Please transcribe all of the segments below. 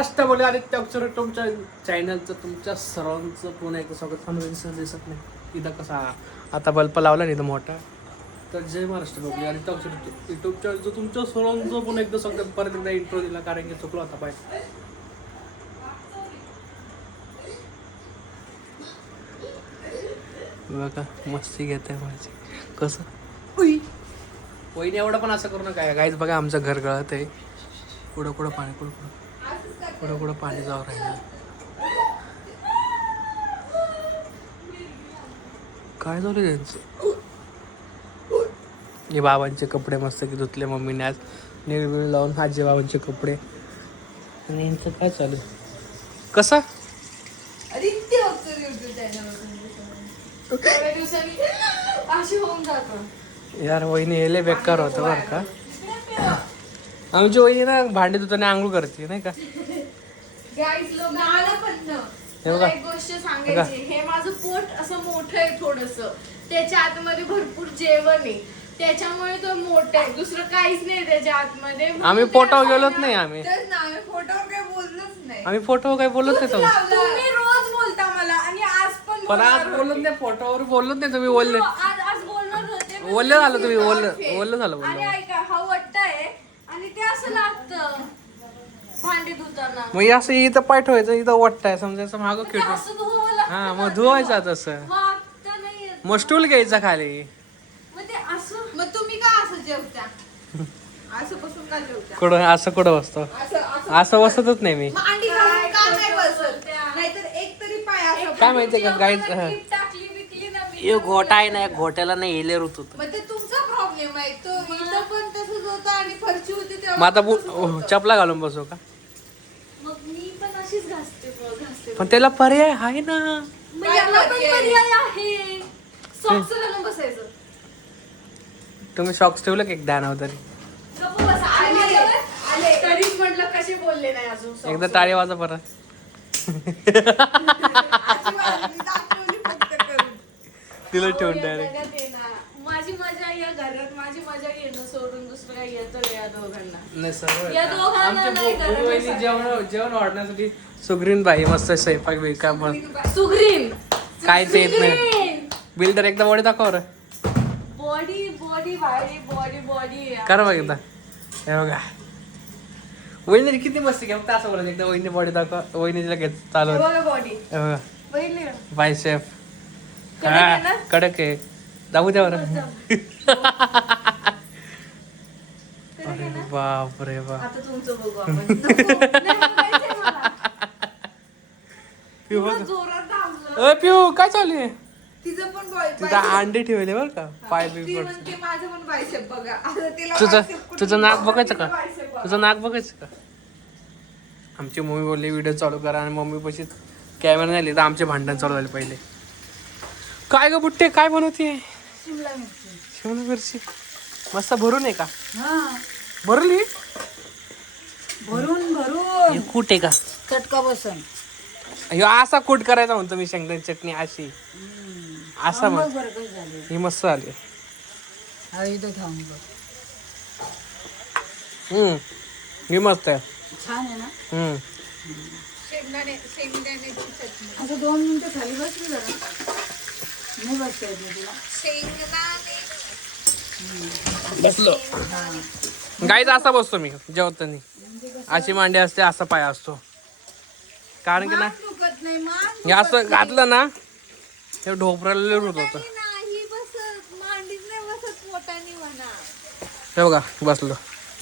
महाराष्ट्र बोले आदित्य अक्षर तुमच्या चॅनलचं तुमच्या सर्वांचं पुन्हा एकदा स्वागत. दिसत नाही इथं कसा आता बल्ब लावला नाही इथं मोठा. तर जय महाराष्ट्र बघूया आदित्य अक्षर युट्यूब चॅनलचं तुमच्या सर्वांचं पुन्हा एकदा स्वागत. परत एकदा इंट्रो दिला कारण की चुकलो होता पाहिजे. बघा मस्ती घेते माझी कसं वहिनी एवढं पण असं करू नका गाईच. बघा आमचं घर गळत आहे. कुठं कुठं पाणी कुठं कुठं पाणी जाऊ राहिलं. काय झालं त्यांचं. हे बाबांचे कपडे मस्त की धुतले मम्मीने आज. निळबिळ लावून आजी बाबांचे कपडे. आणि यांचं काय चालू कसं यार वहिनी हेले बेकार होतं बरं का. आमची वहिनी ना भांडे धुताना आंघोळ करते नाही का. एक गोष्ट सांगायची, हे माझं पोट असं मोठं आहे थोडस, त्याच्या आतमध्ये भरपूर जेवण आहे त्याच्यामुळे तो मोठा आहे. दुसरं काहीच नाही त्याच्या आतमध्ये. आम्ही फोटो गेलोच नाही. आम्ही फोटोवर काही बोललोच नाही. आम्ही फोटो काही बोलत नाही. तुम्ही रोज बोलता मला आणि आज पण आज बोलत नाही. फोटोवर बोलत नाही तुम्ही. बोलले आज बोलणार होते. बोलले झालं तुम्ही. बोललं झालं आणि बोललं. ऐका हा वट्ट आहे आणि ते असं लागतं भांडी धुताना. मग असं इथं पाय ठेवायचं इथं वाटतंय समजायचं मागं खेळतो. असं धुवावं लागतं. हा मग धुवायचं तसं. वागता नाही येत. मग स्टूल घ्यायचा खाली. मग ते असं, मग तुम्ही का असं जेवता? असं बसून का जेवता? कुठं असं कुठं बसतो. असं बसतच नाही मी. मांडी घालून का नाही बसत? नाहीतर एक तरी पाय असं. काय माहितीये का गाईच टाकली बिकली ना मी. हे घोटा आहे ना घोट्याला नाही हेले ऋत होत. मग ते तुमचा प्रॉब्लेम आहे. तो इथं पण तसंच होतं आणि फरची होती मग तेव्हा आता तसंच होतं. चपला घालून बसू का. मग मी पण अशीच घासते. पण त्याला पर्याय आहे ना. मग याला पण पर्याय आहे. सॉक्स घालून बसायचं. तुम्ही सॉक्स ठेवलं की एकदा नाव तरी. गप्प बसा. आले तरीच म्हटलं कसे बोलले नाही अजून socks. एकदा टाळी वाजा परत. तिला ठेवून डायरेक्ट. जगात येणार. माझी मजा या घरात, माझी मजा येणं सोडून दुसरं काही येतं या दोघांना. नाही सर्व या दोघांना नाही करायचं. जेवण वाढण्यासाठी सुग्रीन बाई मस्त स्वयंपाक बिका मग सुग्रीन काय ते येत नाही. बिल्डर एकदा बॉडी दाखव रे. बॉडी भारी बॉडी कर बघ एकदा. हे बघा वहिनी किती मस्त घ्या फक्त असं बोलत एकदा वहिनी बॉडी दाखव. वहिनीला घेत चालू. बॉडी हे बघा बघितली का? बायसेप कडक आहे ना? कडक आहे. दाबू द्या बरं. कडक आहे ना? बाप रे बाप. आता तुमचं बघू आपण. नको. नाही बघायचंय मला. पिऊ तुला बघ. जोरात दाबलं. पिऊ काय चालू आहे. तिचं पण बॉय तिथं अंडे ठेवले बरं का. पाय ती बी म्हणते माझं पण बायसेप बघा. आता तिला तुझं bicep कुठून तुझं नाक बघा, बघायचं तिला का. bicep बघा. तुझं नाक बघायचं का. आमची मम्मी बोलली व्हिडिओ चालू करा आणि मम्मी पशी कॅमेरा नाही तर आमचे भांडण चालू झाले पहिले. काय ग बुट्टे काय बनवते. शिमला मिरची. शिमला मिरची मस्त भरून आहे का. हा भरली भरून कूट आहे का. चटका बसन. ह्यो असा कूट करायचा म्हणतो मी. शेंगदाण्याची चटणी अशी असा मग ही मस्त आली. ही मस्त आहे. छान आहे ना. शेंगदाण्याची चटणी. असं 2 मिनिटं खाली बसली जरा. नाही बसता येत ना तुला. बसलो गाईच असा बसतो मी जेवताना. अशी मांडी असते असा पाय असतो. कारण की ना दुखत नाही मान हे असं घातलं ना ते ढोपराला होत होतं. नाही बसत. मांडीच नाही बसत. पोटाने म्हणा. हे बघा बसलो.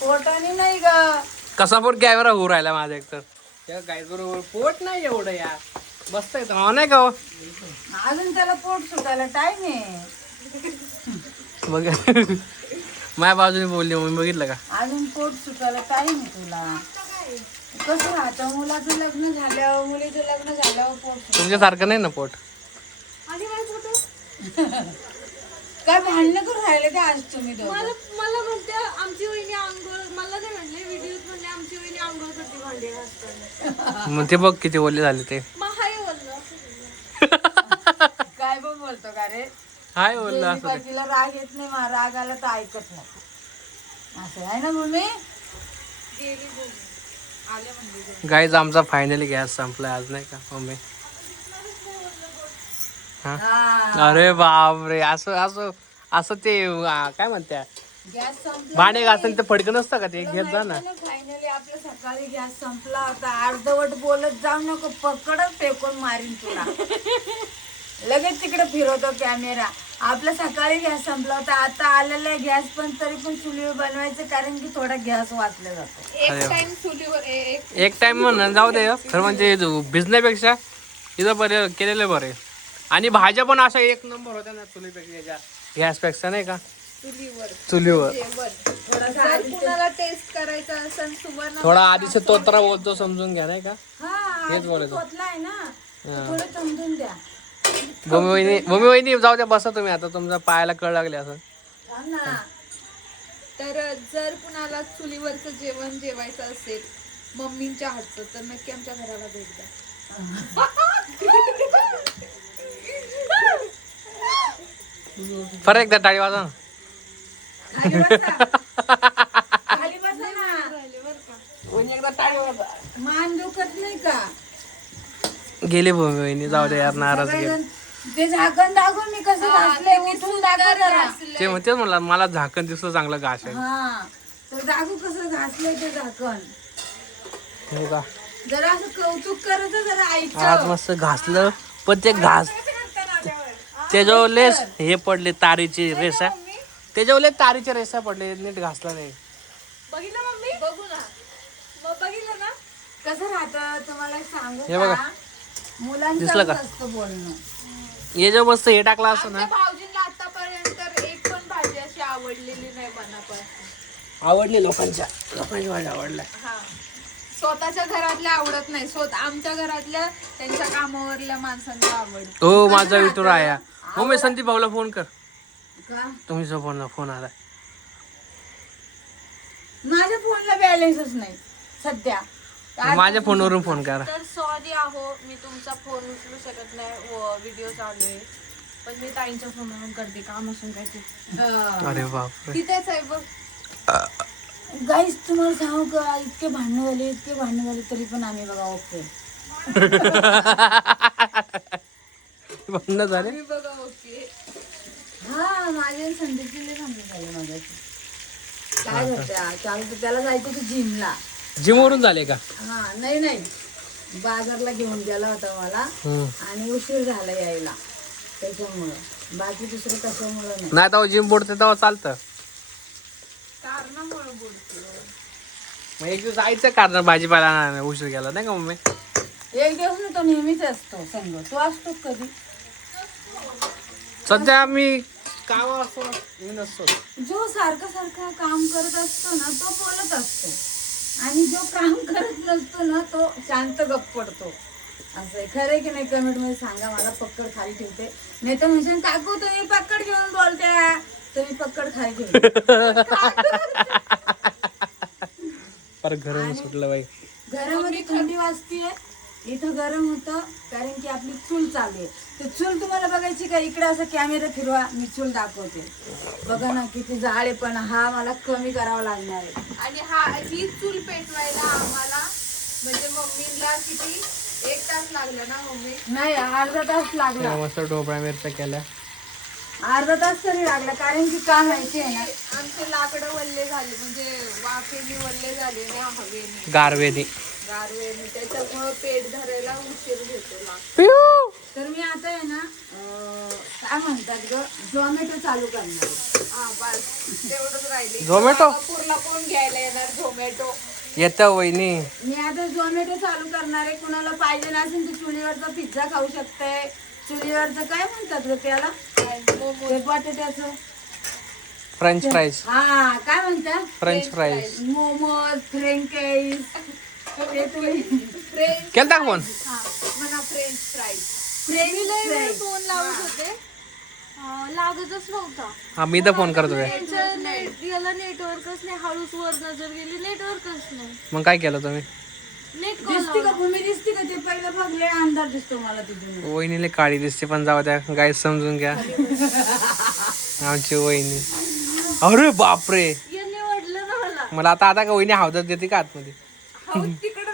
पोटाने नाही ग. कसा पण कॅमेरा होऊ राहिला माझा एकतर. त्या गाईच बरोबर पोट नाही एवढं यार. बसता येतं हो नाही का हो? अजून त्याला पोट सुटायला टाइम आहे. बघा माझ्या बाजूने बोलली मी बघितलं का. अजून पोट सुटायला टाइम आहे तुला. कसं राहतं मुलाचं लग्न झाल्यावर मुलीचं लग्न झाल्यावर पोट सुटतं. तुमच्यासारखं नाही ना पोट. आणि काय पोट काय भांडणं करून राहिले ते आज तुम्ही मला म्हणते आमची वहिनी आंघोळ. मला नाही म्हणले व्हिडिओत म्हणले आमची वहिनी आंघोळ करते भांडे घासताना. मग ते बघ किती बोलले झाले ते. हाय बोललो. काय पण बोलतो का रे. हाय बोललं असं ते. तिला राग येत नाही. राग आला तर ऐकत नाही. असं आहे ना मम्मी. आले म्हणजे गाईज आमचा फायनली गॅस संपलाय आज नाही का मम्मी. हा अरे बापरे असं असं असं ते काय म्हणत्या गॅस संपला. भांडे घासून ते फडकं नसतं का ते घेत जा ना. फायनली आपला सकाळी गॅस संपला होता. अर्धवट बोलत जाऊ नको, पकडच फेकून मारीन तुला. लगेच तिकडे फिरवतो कॅमेरा. आपला सकाळी गॅस संपला होता. आता आलेला आहे गॅस, पण तरी पण चुलीवर बनवायचं कारण की थोडा गॅस वाचला जातो. एक टाइम चुलीवर एक टाइम म्हणून जाऊ दे खरं म्हणजे भिजण्यापेक्षा इथं बरे केलेलं बरे. आणि भाज्या पण अशा एक नंबर होत्या ना चुलीपेक्षा गॅसपेक्षा नाही का चुलीवर. थोडासा कुणाला टेस्ट करायचा असेल सुवर्ण थोडा आधीच तोत्रा बोलतो समजून घ्या नाही का. हेच बोलायचं. आहे ना, थोडं समजून द्या. भूमी वहिनी जाऊ द्या बसा तुम्ही आता तुमच्या पायाला कळ लागले असं. तर जर कुणाला चुलीवरचं जेवण जेवायचं असेल मम्मींच्या हातचं तर नक्की आमच्या घराला भेट द्या. परत एकदा टाळी वाजा ना. मान दुखत नाही का? गेली भूमी वहिनी जाऊ दे यार नाराज गेली. ते झाकण दाखवून मी कसं घासले उठून दाखव जरा. ते म्हणलं मला झाकण दिसलं चांगलं घास आहे. हा तर दाखवू कसं घासलंय ते झाकण. हो का जरा असं कौतुक करायचं जरा आज आईचं. मस्त घासलं पण ते घास त्याच्यावर लेस हे पडले तारीची रेषा. त्याच्यावर तारीच्या रेषा पडले नीट घासला नाही. बघितलं मम्मी? बघू ना मग बघितलं ना कसं राहतं तुम्हाला सांगू हे बघा. का? मुलांचं दिसलं का? असतं बोलणं. हे जो मस्त हे टाकला असं ना भाऊजींना आतापर्यंत एक पण भाजी अशी आवडलेली नाही मनापासून. आवडली लोकांच्या भाज्या आवडल्या. स्वतःच्या घरातल्या आवडत नाही, आमच्या घरातल्या त्यांच्या कामावरल्या माणसांना आवडत. हो माझा विटूर आया. मम्मी संदीप भाऊला फोन कर. का तुमच्या फोनला फोन आला. माझ्या फोनला बॅलन्सच नाही सध्या. माझ्या फोनवरून फोन करा. तर सॉरी आहो मी तुमचा फोन उचलू शकत नाही, व्हिडिओ चालू आहे. पण मी ताईंच्या फोनवरून करते काम असून काय ते. अरे बापरे. तिथेच आहे बघ. गाईस तुम्हाला सांगू का इतके भांडण झाले तरी पण आम्ही बघा ओके. भांडण झाले. बघा ओके. हा माझे संदीपचे भांडण झाले माझ्याशी. काय करते त्याला जायचं होतं जिमला. जिम वरून झाले का? हा नाही बाजारला घेऊन गेला होता मला आणि उशीर झाला यायला त्याच्यामुळं. बाकी दुसरं कशामुळं नाही. नाही तेव्हा जिम बुडते तेव्हा चालतं. कारणामुळं बोलतो. मग एक दिवस जायचं कारण भाजीपाला उशीर गेला नाही का मम्मी. एक दिवस ना तो नेहमीच असतो संग. तो असतो कधी सध्या आम्ही काम असतो मी नसतो. जो सारखं काम करत असतो ना तो बोलत असतो आणि जो काम करत नसतो ना तो शांत गप्प पडतो. असं आहे. खरं की नाही कमेंट मध्ये सांगा. मला पक्कड खाली ठेवते नाही तर म्हणजे काकू तुम्ही पक्कड घेऊन बोलत्या. तुम्ही पक्कड खाली ठेवते. पर गरम सुटलं बाई. घरामध्ये थंडी वाजतीये, इथं गरम होतं कारण की आपली चूल चालू आहे. तर चूल तुम्हाला बघायची का? इकडे असं कॅमेरा फिरवा मी चूल दाखवते. बघा ना किती जाळ आहे, पण हा मला कमी करावा लागणार आहे. आणि ही चूल पेटवायला आम्हाला म्हणजे मम्मीला किती 1 तास लागला ना मम्मी? नाही अर्धा तास लागला. मस्त ढोबळ्या मिरच्या केल्या. अर्धा तास तरी लागला कारण की का माहिती आहे ना आमचे लाकडं वल्ले झाले म्हणजे वाफेने वल्ले झाले ना हवेने गारवेनी. त्याच्यामुळं पेट धरायला उशीर घेतो. तर मी आता आहे ना काय म्हणतात ग झोमॅटो चालू करणार. हा बस तेवढंच राहिले. झोमॅटो पूर्ण कोण घ्यायला येणार झोमॅटो? येतं वहिनी. मी आता झोमॅटो चालू करणार आहे. कुणाला पाहिजे नसेल तर चुलीवरचा पिझ्झा खाऊ शकते. चुलीवरचं काय म्हणतात ग त्याला? बटाट्याचं फ्रेंच फ्राईज. हा काय म्हणतात? French fries. Momos French fries. केलता का फोन? म्हणा फ्रेंच फ्राईज. फोन लावत होते लागतच नव्हता. हा मी तर फोन करतोय. याला नेटवर्कच नाही. हळूच वर नजर गेली नेटवर्कच नाही. मग काय केलं तुम्ही? नेट दिसते का भूमी? दिसते का? ते पहिलं बघले अंधार दिसतो मला तिथून. वहिनीला काळी दिसते पण जाऊ द्या गाय समजून घ्या. आमची वहिनी. अरे बापरे यांनी वाटलं ना मला मला आता का वहिनी हावदात देते का आतमध्ये? तिकडं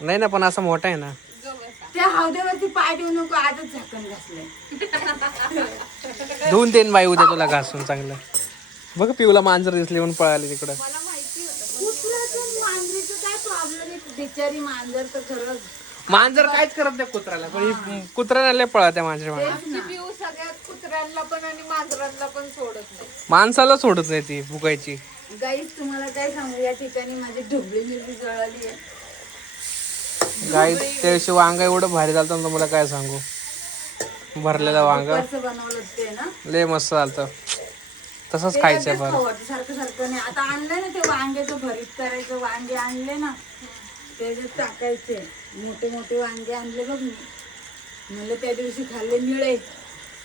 नाही ना, पण असा मोठा आहे ना. त्या हौद्यावरती पाय ठेवू नको, आजच झाकण घासलंय. धुवून देईन बाई उद्या तुला घासून चांगलं. बघ पिऊला मांजर दिसली म्हणून पळाली तिकडं. कुत्र्याचं मांजरीचं काय प्रॉब्लेम आहे? बिचारी मांजर तर खरंच मांजर काहीच करत नाही कुत्र्याला, पण ही कुत्र्याला लय पळते माझ्या मागे. आमची पिऊ सगळ्यात कुत्र्यांना पण आणि मांजरांना पण सोडत नाही. माणसाला सोडत नाही ती फुगायची. गाईस तुम्हाला काय सांगू, या ठिकाणी माझी ढोबळी मिरची जळाली आहे. गाई त्या दिवशी वांगा एवढं भारी झालं ना, मला काय सांगू. भरलेलं वांग कसं बनवलं ते ना, लय मस्त झालं. तसंच खायचंय तेच बरं. खाऊ वाटतं, सारखं सारखं नाही. आता आणलंय ना ते वांग्याचं भरीत करायचं, वांगे आणले ना त्याच्यात टाकायचे. मोठे मोठे वांगे आणले बघ मी, म्हणलं त्या दिवशी खाल्ले निळे,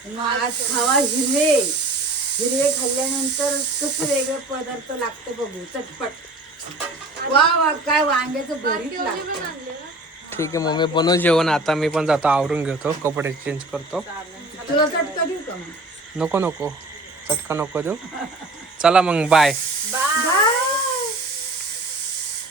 मग आज खावा हिरवे. हिरवे खाल्ल्यानंतर कसं वेगळं पदार्थ लागतं बघू, चटपट. वा वा, काय वांग्याचं भरीत लागतं. ठीक आहे मग मी बनव जेवण. आता मी पण जातो, आवरून घेतो, कपडे चेंज करतो. तुला चटका देऊ का मग? नको नको, चटका नको देऊ. चला मग बाय.